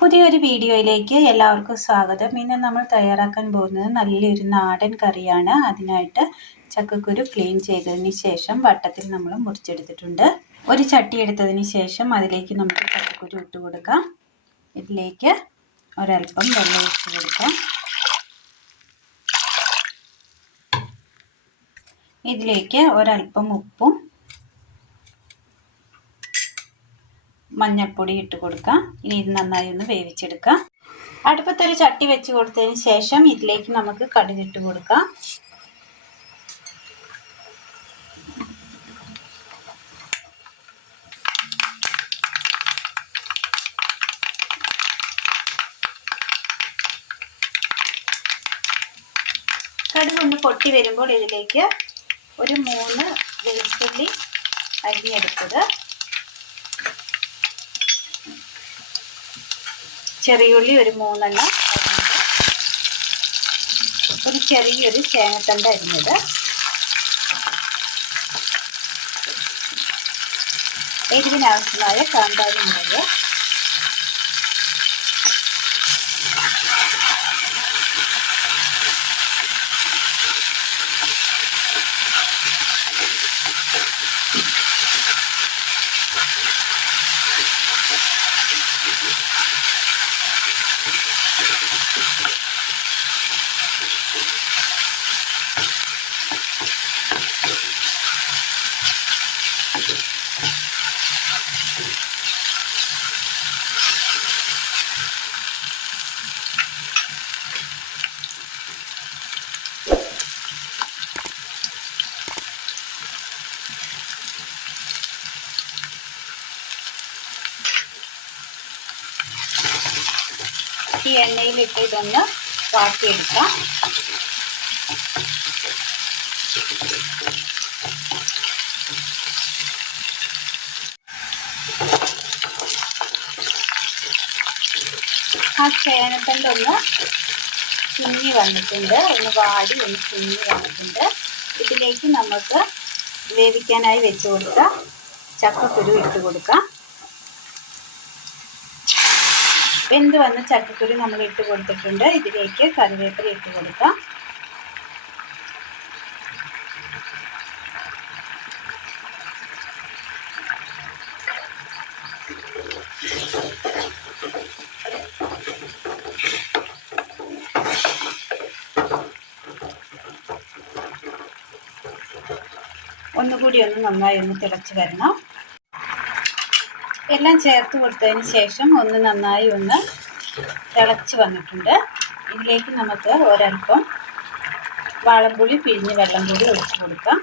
പുതിയൊരു വീഡിയോയിലേക്ക് എല്ലാവർക്കും സ്വാഗതം. ഇന്ന് നമ്മൾ തയ്യാറാക്കാൻ പോകുന്നത് നല്ലൊരു നാടൻ കറിയാണ്. അതിനായിട്ട് ചക്കക്കുരു ക്ലീൻ ചെയ്തതിന് ശേഷം വട്ടത്തിൽ നമ്മൾ മുറിച്ചെടുത്തിട്ടുണ്ട്. ഒരു ചട്ടി എടുത്തതിന് ശേഷം അതിലേക്ക് നമുക്ക് ചക്കക്കുരു ഇട്ട് കൊടുക്കാം. ഇതിലേക്ക് ഒരൽപ്പം വെള്ളം ഒഴിച്ച് കൊടുക്കാം. ഇതിലേക്ക് ഒരൽപ്പം ഉപ്പും മഞ്ഞൾപ്പൊടി ഇട്ട് കൊടുക്കാം. ഇനി ഇത് നന്നായി ഒന്ന് വേവിച്ചെടുക്കാം. അടുപ്പത്തൊരു ചട്ടി വെച്ച് കൊടുത്തതിന് ശേഷം ഇതിലേക്ക് നമുക്ക് കടുകിട്ട് കൊടുക്കാം. കടുക് ഒന്ന് പൊട്ടി വരുമ്പോൾ ഇതിലേക്ക് ഒരു 3 വെളുത്തുള്ളി അരിഞ്ഞെടുത്തത്, ചെറിയുള്ളി ഒരു 3 എണ്ണം അരിഞ്ഞത്, ഒരു ചെറിയൊരു ചേനത്തണ്ട് അരിഞ്ഞത്, എരിവിനാവശ്യമായ കാന്താരി മുളക്, ഈ എണ്ണയിലിട്ട് ഇതൊന്ന് വാട്ടിയെടുക്കാം. ആ ചേനത്തണ്ടൊന്ന് ചുങ്ങി വന്നിട്ടുണ്ട്, ഒന്ന് വാടി ഒന്ന് ചുങ്ങി വന്നിട്ടുണ്ട്. ഇതിലേക്ക് നമുക്ക് വേവിക്കാനായി വെച്ച് കൊടുത്ത ചക്കക്കുരു ഇട്ട് കൊടുക്കാം. വെന്ത് വന്ന ചക്കക്കുരു നമ്മൾ ഇട്ട് കൊടുത്തിട്ടുണ്ട്. ഇതിലേക്ക് കറിവേപ്പില ഇട്ട് കൊടുക്കാം. ഒന്നുകൂടി ഒന്ന് നന്നായി ഒന്ന് തിളച്ച് വരണം. എല്ലാം ചേർത്ത് കൊടുത്തതിന് ശേഷം ഒന്ന് നന്നായി ഒന്ന് തിളച്ച് വന്നിട്ടുണ്ട്. ഇതിലേക്ക് നമുക്ക് ഒരൽപ്പം വാളംപുളി പിഴിഞ്ഞ് വെള്ളം കൂടി ഒഴിച്ച് കൊടുക്കാം.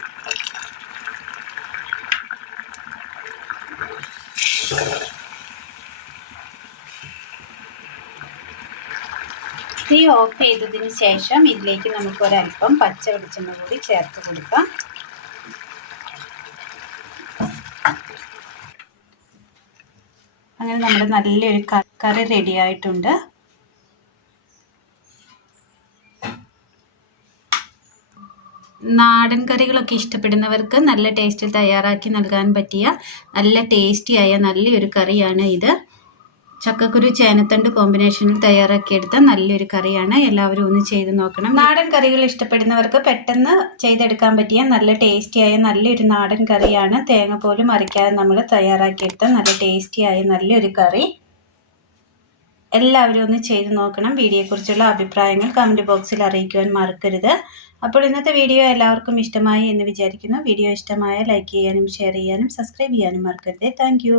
തീ ഓഫ് ചെയ്തതിന് ശേഷം ഇതിലേക്ക് നമുക്ക് ഒരൽപ്പം പച്ച വെളിച്ചെണ്ണ കൂടി ചേർത്ത് കൊടുക്കാം. അങ്ങനെ നമ്മുടെ നല്ലൊരു കറി റെഡി ആയിട്ടുണ്ട്. നാടൻ കറികളൊക്കെ ഇഷ്ടപ്പെടുന്നവർക്ക് നല്ല ടേസ്റ്റിൽ തയ്യാറാക്കി നൽകാൻ പറ്റിയ നല്ല ടേസ്റ്റിയായ നല്ലൊരു കറിയാണ് ഇത്. ചക്കക്കുരു ചേനത്തണ്ട് കോമ്പിനേഷനിൽ തയ്യാറാക്കിയെടുത്ത നല്ലൊരു കറിയാണ്. എല്ലാവരും ഒന്ന് ചെയ്ത് നോക്കണം. നാടൻ കറികൾ ഇഷ്ടപ്പെടുന്നവർക്ക് പെട്ടെന്ന് ചെയ്തെടുക്കാൻ പറ്റിയ നല്ല ടേസ്റ്റിയായ നല്ലൊരു നാടൻ കറിയാണ്. തേങ്ങ പോലും അരയ്ക്കാതെ നമ്മൾ തയ്യാറാക്കിയെടുത്ത നല്ല ടേസ്റ്റിയായ നല്ലൊരു കറി. എല്ലാവരും ഒന്ന് ചെയ്ത് നോക്കണം. വീഡിയോയെക്കുറിച്ചുള്ള അഭിപ്രായങ്ങൾ കമൻറ്റ് ബോക്സിൽ അറിയിക്കുവാൻ മറക്കരുത്. അപ്പോൾ ഇന്നത്തെ വീഡിയോ എല്ലാവർക്കും ഇഷ്ടമായി എന്ന് വിചാരിക്കുന്നു. വീഡിയോ ഇഷ്ടമായ ലൈക്ക് ചെയ്യാനും ഷെയർ ചെയ്യാനും സബ്സ്ക്രൈബ് ചെയ്യാനും മറക്കരുത്. താങ്ക്